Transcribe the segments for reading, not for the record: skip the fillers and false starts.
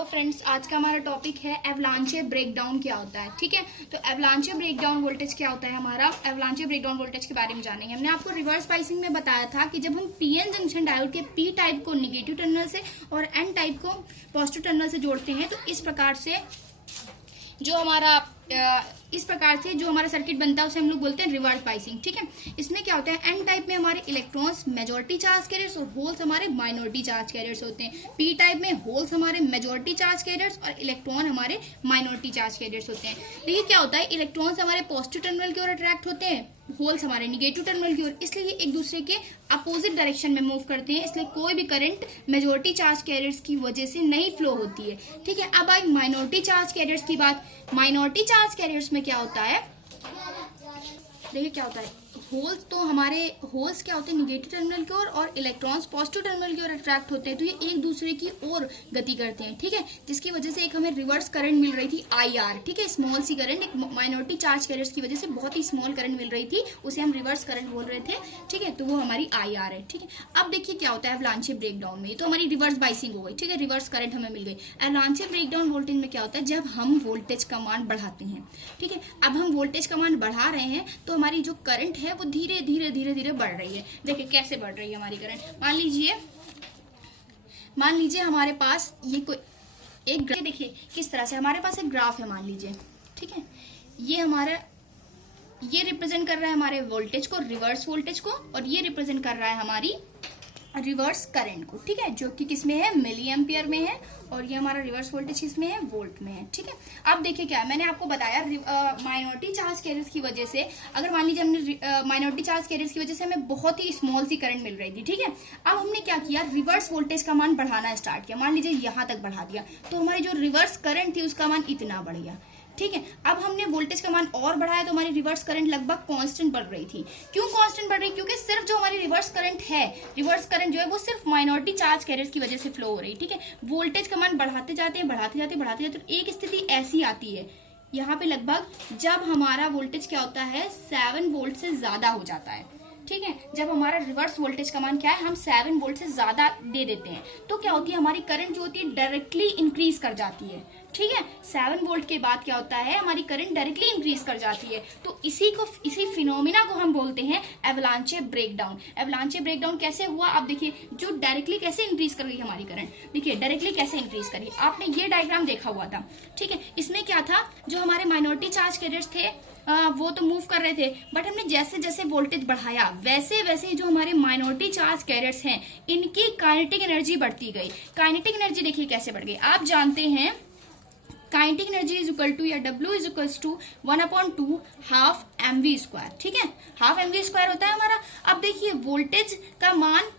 Hello friends, आज का हमारा टॉपिक है एवलांचे ब्रेकडाउन क्या होता है। ठीक है, तो एवलांचे ब्रेकडाउन वोल्टेज क्या होता है। हमारा एवलांचे ब्रेकडाउन वोल्टेज के बारे में जानेंगे। हमने आपको रिवर्स बाइसिंग में बताया था कि जब हम पीएन जंक्शन डायोड के पी टाइप को निगेटिव टर्मिनल से और एन टाइप को पॉजिटिव टर्मिनल से जोड़ते हैं, तो इस प्रकार से जो हमारा सर्किट बनता है उसे हम लोग बोलते हैं रिवर्स बाइसिंग। ठीक है, इसमें क्या होता है, एन टाइप में हमारे इलेक्ट्रॉन्स मेजॉरिटी चार्ज कैरियर्स और होल्स हमारे माइनॉरिटी चार्ज कैरियर्स होते हैं। पी टाइप में होल्स हमारे मेजॉरिटी चार्ज कैरियर्स और इलेक्ट्रॉन हमारे माइनॉरिटी चार्ज कैरियर्स होते हैं। देखिए क्या होता है, इलेक्ट्रॉन्स हमारे पॉजिटिव टर्मिनल की ओर अट्रैक्ट होते हैं, होल्स हमारे निगेटिव टर्मिनल की ओर, इसलिए ये एक दूसरे के अपोजिट डायरेक्शन में मूव करते हैं। इसलिए कोई भी करंट मेजॉरिटी चार्ज कैरियर्स की वजह से नहीं फ्लो होती है। ठीक है, अब आई माइनॉरिटी चार्ज कैरियर्स की बात। माइनॉरिटी चार्ज कैरियर्स में क्या होता है, देखिए क्या होता है, होल्स तो हमारे होल्स क्या होते हैं निगेटिव टर्मिनल की ओर और इलेक्ट्रॉन्स पॉजिटिव टर्मिनल की ओर अट्रैक्ट होते हैं, तो ये एक दूसरे की ओर गति करते हैं। ठीक है, जिसकी वजह से एक हमें रिवर्स करंट मिल रही थी IR। ठीक है, स्मॉल सी करंट, एक माइनॉरिटी चार्ज कैरियर्स की वजह से बहुत ही स्मॉल करंट मिल रही थी, उसे हम रिवर्स करंट बोल रहे थे। ठीक है, तो वो हमारी IR है। ठीक है, अब देखिए क्या होता है एवलांचे ब्रेकडाउन में, तो हमारी रिवर्स बाइसिंग हो गई। ठीक है, रिवर्स करंट हमें मिल गई। एवलांचे ब्रेकडाउन वोल्टेज में क्या होता है, जब हम वोल्टेज का मान बढ़ाते हैं। ठीक है, अब हम वोल्टेज का मान बढ़ा रहे हैं तो हमारी जो करंट है वो धीरे धीरे धीरे धीरे बढ़ रही है। देखिए कैसे बढ़ रही है हमारी करंट। मान लीजिए हमारे पास ये कोई एक ग्राफ, देखिए किस तरह से हमारे पास एक ग्राफ है मान लीजिए। ठीक है, ये रिप्रेजेंट कर रहा है हमारे वोल्टेज को, रिवर्स वोल्टेज को, और ये रिप्रेजेंट कर रहा है हमारी रिवर्स करंट को। ठीक है, जो कि किसमें है, मिली एम्पियर में है, और ये हमारा रिवर्स वोल्टेज किसमें है, वोल्ट में है। ठीक है, अब देखिए क्या मैंने आपको बताया, माइनॉरिटी चार्ज कैरियर्स की वजह से, अगर मान लीजिए हमने माइनॉरिटी चार्ज कैरियर्स की वजह से हमें बहुत ही स्मॉल सी करंट मिल रही थी। ठीक है, अब हमने क्या किया, रिवर्स वोल्टेज का मान बढ़ाना स्टार्ट किया। मान लीजिए यहाँ तक बढ़ा दिया, तो हमारी जो रिवर्स करंट थी उसका मान इतना बढ़ गया। ठीक है, अब हमने वोल्टेज का मान और बढ़ाया तो हमारी रिवर्स करंट लगभग कांस्टेंट बढ़ रही थी। क्यों कांस्टेंट बढ़ रही, क्योंकि सिर्फ जो हमारी रिवर्स करंट है, रिवर्स करंट जो है वो सिर्फ माइनॉरिटी चार्ज कैरियर्स की वजह से फ्लो हो रही। ठीक है, वोल्टेज का मान बढ़ाते जाते एक स्थिति ऐसी आती है यहाँ पे लगभग, जब हमारा वोल्टेज क्या होता है 7 वोल्ट से ज्यादा हो जाता है। ठीक है, जब हमारा रिवर्स वोल्टेज का मान क्या है, हम 7 वोल्ट से ज्यादा दे देते हैं, तो क्या होती है, हमारी करंट जो होती है डायरेक्टली इंक्रीज कर जाती है। ठीक है, 7 वोल्ट के बाद क्या होता है, हमारी करंट डायरेक्टली इंक्रीज कर जाती है। तो इसी फिनोमिना को हम बोलते हैं एवलांचे ब्रेकडाउन। एवलांचे ब्रेकडाउन कैसे हुआ, आप देखिए, जो डायरेक्टली कैसे इंक्रीज कर गई हमारी करंट, देखिए डायरेक्टली कैसे इंक्रीज करी। आपने ये डायग्राम देखा हुआ था। ठीक है, इसमें क्या था, जो हमारे माइनॉरिटी चार्ज कैरियर्स थे वो तो मूव कर रहे थे, बट हमने जैसे जैसे वोल्टेज बढ़ाया वैसे वैसे जो हमारे माइनॉरिटी चार्ज कैरियर्स हैं इनकी काइनेटिक एनर्जी बढ़ती गई। काइनेटिक एनर्जी देखिए कैसे बढ़ गई, आप जानते हैं kinetic energy is equal to, या W is equal to 1/2 half mv²। ठीक है, हाफ mv² होता है हमारा। अब देखिए वोल्टेज का मान,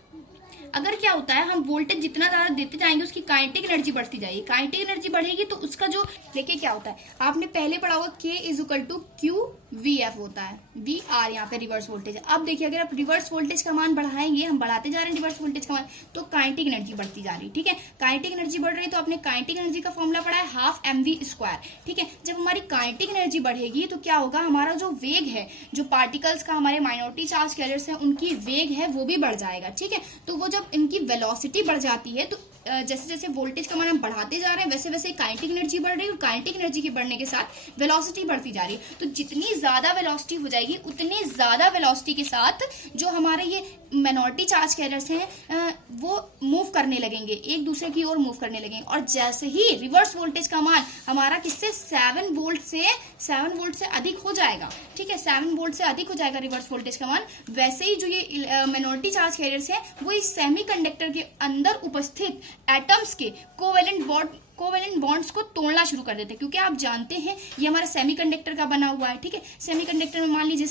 अगर क्या होता है, हम वोल्टेज जितना ज्यादा देते जाएंगे उसकी काइनेटिक एनर्जी बढ़ती जाएगी। काइनेटिक एनर्जी बढ़ेगी तो उसका जो, देखिए क्या होता है, आपने पहले पढ़ा होगा K is equal to QVF होता है, VR यहाँ पे रिवर्स वोल्टेज है। अब देखिए अगर आप रिवर्स वोल्टेज का मान बढ़ाएंगे, हम बढ़ाते जा रहे हैं रिवर्स वोल्टेज का मान, तो काइनेटिक एनर्जी बढ़ती जा रही है। ठीक है, काइनेटिक एनर्जी बढ़ रही है तो आपने काइनेटिक एनर्जी का फॉर्मूला पढ़ा है हाफ mv²। ठीक है, जब हमारी काइनेटिक एनर्जी बढ़ेगी तो क्या होगा, हमारा जो वेग है, जो पार्टिकल्स का हमारे माइनॉरिटी चार्ज कैरियर्स है उनकी वेग है वो भी बढ़ जाएगा। ठीक है, तो वो जब इनकी वेलोसिटी बढ़ जाती है तो जैसे जैसे वोल्टेज का मान हम बढ़ाते जा रहे हैं वैसे वैसे काइनेटिक एनर्जी बढ़ रही है, और काइनेटिक एनर्जी के बढ़ने के साथ वेलोसिटी बढ़ती जा रही है। तो जितनी ज्यादा वेलोसिटी हो जाएगी उतनी ज्यादा वेलोसिटी के साथ जो हमारे ये माइनॉरिटी चार्ज कैरियर्स हैं वो मूव करने लगेंगे, एक दूसरे की ओर मूव करने लगेंगे। और जैसे ही रिवर्स वोल्टेज का मान हमारा किससे 7 वोल्ट से अधिक हो जाएगा। ठीक है, 7 वोल्ट से अधिक हो जाएगा रिवर्स वोल्टेज का मान, वैसे ही जो ये माइनॉरिटी चार्ज कैरियर्स हैं वो इस सेमीकंडक्टर के अंदर उपस्थित एटम्स के कोवेलेंट बॉन्ड्स को तोड़ना शुरू कर देते हैं। क्योंकि आप जानते हैं ये हमारा सेमीकंडक्टर का बना हुआ है। ठीक है, सेमीकंडक्टर में मान लीजिए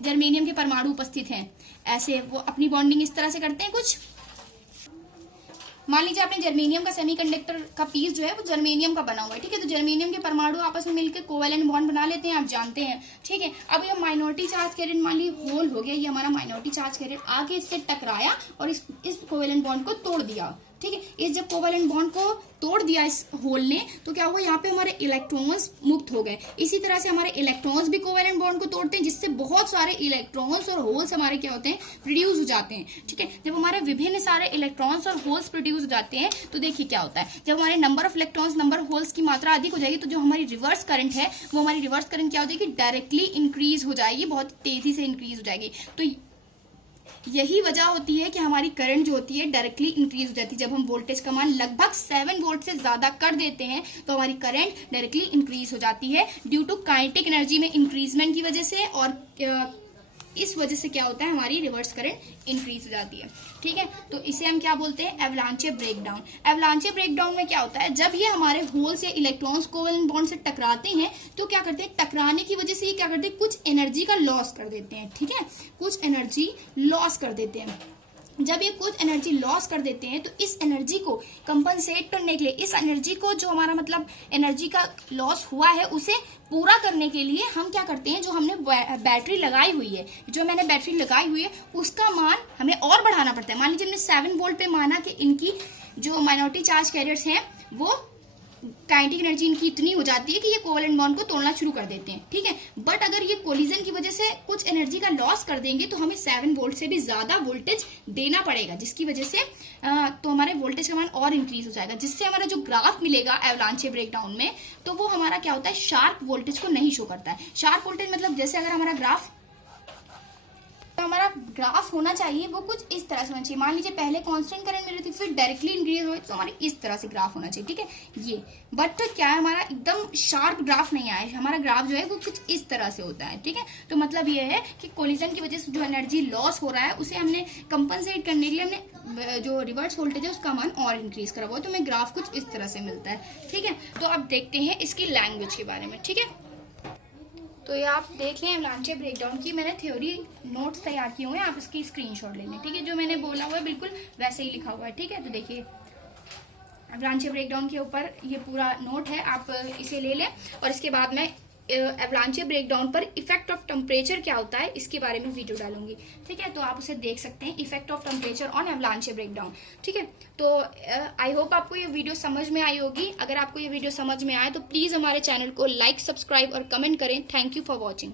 जर्मेनियम के परमाणु उपस्थित हैं, ऐसे वो अपनी बॉन्डिंग इस तरह से करते हैं कुछ। मान लीजिए आपने जर्मेनियम का सेमीकंडक्टर का पीस जो है वो जर्मेनियम का बना हुआ है। ठीक है, तो जर्मेनियम के परमाणु आपस में मिलकर कोवेलेंट बॉन्ड बना लेते हैं, आप जानते हैं। ठीक है, अब ये माइनॉरिटी चार्ज कैरियर मान लीजिए होल हो गया, ये हमारा माइनॉरिटी चार्ज कैरियर आगे इससे टकराया और इस कोवेलेंट बॉन्ड को तोड़ दिया। ठीक है। इस जब कोवेलेंट बॉन्ड को तोड़ दिया इस होल ने, तो क्या हुआ, यहाँ पे हमारे इलेक्ट्रॉन्स मुक्त हो गए। इसी तरह से हमारे इलेक्ट्रॉन्स भी कोवेलेंट बॉन्ड को तोड़ते हैं, जिससे बहुत सारे इलेक्ट्रॉन्स और होल्स हमारे क्या होते हैं, प्रोड्यूस हो जाते हैं। ठीक है, जब हमारे विभिन्न सारे इलेक्ट्रॉन्स और होल्स प्रोड्यूस हो जाते हैं तो देखिए क्या होता है, जब हमारे number of electrons number holes की मात्रा अधिक हो जाएगी तो जो हमारी रिवर्स करंट है वो हमारी रिवर्स करंट क्या हो जाएगी, डायरेक्टली इंक्रीज हो जाएगी, बहुत तेजी से इंक्रीज हो जाएगी। तो यही वजह होती है कि हमारी करंट जो होती है डायरेक्टली इंक्रीज हो जाती है। जब हम वोल्टेज का मान लगभग 7 वोल्ट से ज्यादा कर देते हैं तो हमारी करंट डायरेक्टली इंक्रीज हो जाती है ड्यू टू काइनेटिक एनर्जी में इंक्रीजमेंट की वजह से, और इस वजह से क्या होता है, हमारी रिवर्स करंट इंक्रीज हो जाती है। ठीक है, तो इसे हम क्या बोलते हैं, एवलांचे ब्रेकडाउन। एवलांचे ब्रेकडाउन में क्या होता है, जब ये हमारे होल्स या इलेक्ट्रॉन्स कोवेलेंट बॉन्ड से टकराते हैं तो क्या करते हैं, टकराने की वजह से ये क्या करते हैं, कुछ एनर्जी का लॉस कर देते हैं। ठीक है, कुछ एनर्जी लॉस कर देते हैं। जब ये कुछ एनर्जी लॉस कर देते हैं तो इस एनर्जी को कंपनसेट करने के लिए, इस एनर्जी को जो हमारा मतलब एनर्जी का लॉस हुआ है उसे पूरा करने के लिए हम क्या करते हैं, जो हमने बैटरी लगाई हुई है, जो मैंने बैटरी लगाई हुई है उसका मान हमें और बढ़ाना पड़ता है। मान लीजिए हमने 7 वोल्ट पे माना कि इनकी जो माइनॉरिटी चार्ज कैरियर्स हैं वो काइनेटिक एनर्जी इनकी इतनी हो जाती है कि ये कोवेलेंट बॉन्ड को तोड़ना शुरू कर देते हैं। ठीक है, बट अगर ये कोलिजन की वजह से कुछ एनर्जी का लॉस कर देंगे तो हमें 7 वोल्ट से भी ज्यादा वोल्टेज देना पड़ेगा, जिसकी वजह से तो हमारे वोल्टेज का मान और इंक्रीज हो जाएगा, जिससे हमारा जो ग्राफ मिलेगा एवलांचे ब्रेकडाउन में, तो वो हमारा क्या होता है, शार्प वोल्टेज को नहीं शो करता है। शार्प वोल्टेज मतलब जैसे अगर हमारा ग्राफ हमारा ग्राफ होना चाहिए वो कुछ इस तरह से होना चाहिए। मान लीजिए पहले कांस्टेंट करंट मिल रही थी, फिर डायरेक्टली इंक्रीज हुई, तो हमारे इस तरह से ग्राफ होना चाहिए। ठीक है, ये बट तो क्या है, हमारा एकदम शार्प ग्राफ नहीं आया, हमारा ग्राफ जो है वो कुछ इस तरह से होता है। ठीक है, तो मतलब ये है कि कोलिजन की वजह से जो एनर्जी लॉस हो रहा है उसे हमने कंपनसेट करने के लिए हमने जो रिवर्स वोल्टेज है उसका मान और इंक्रीज करा हुआ है, तो हमें ग्राफ कुछ इस तरह से मिलता है। ठीक है, तो अब देखते हैं इसकी लैंग्वेज के बारे में। ठीक है, तो ये आप देख लें एवलांचे ब्रेकडाउन की मैंने थ्योरी नोट्स तैयार किए हुए हैं, आप इसकी स्क्रीनशॉट ले लें। ठीक है, जो मैंने बोला हुआ है बिल्कुल वैसे ही लिखा हुआ है। ठीक है, तो देखिए एवलांचे ब्रेकडाउन के ऊपर ये पूरा नोट है, आप इसे ले लें। और इसके बाद में एवलांचे ब्रेकडाउन पर इफेक्ट ऑफ टेम्परेचर क्या होता है इसके बारे में वीडियो डालूंगी। ठीक है, तो आप उसे देख सकते हैं, effect of temperature on एवलांचे breakdown. ठीक है, तो आई होप आपको ये वीडियो समझ में आई होगी। अगर आपको ये वीडियो समझ में आए तो प्लीज हमारे चैनल को लाइक, सब्सक्राइब और कमेंट करें। Thank you for watching.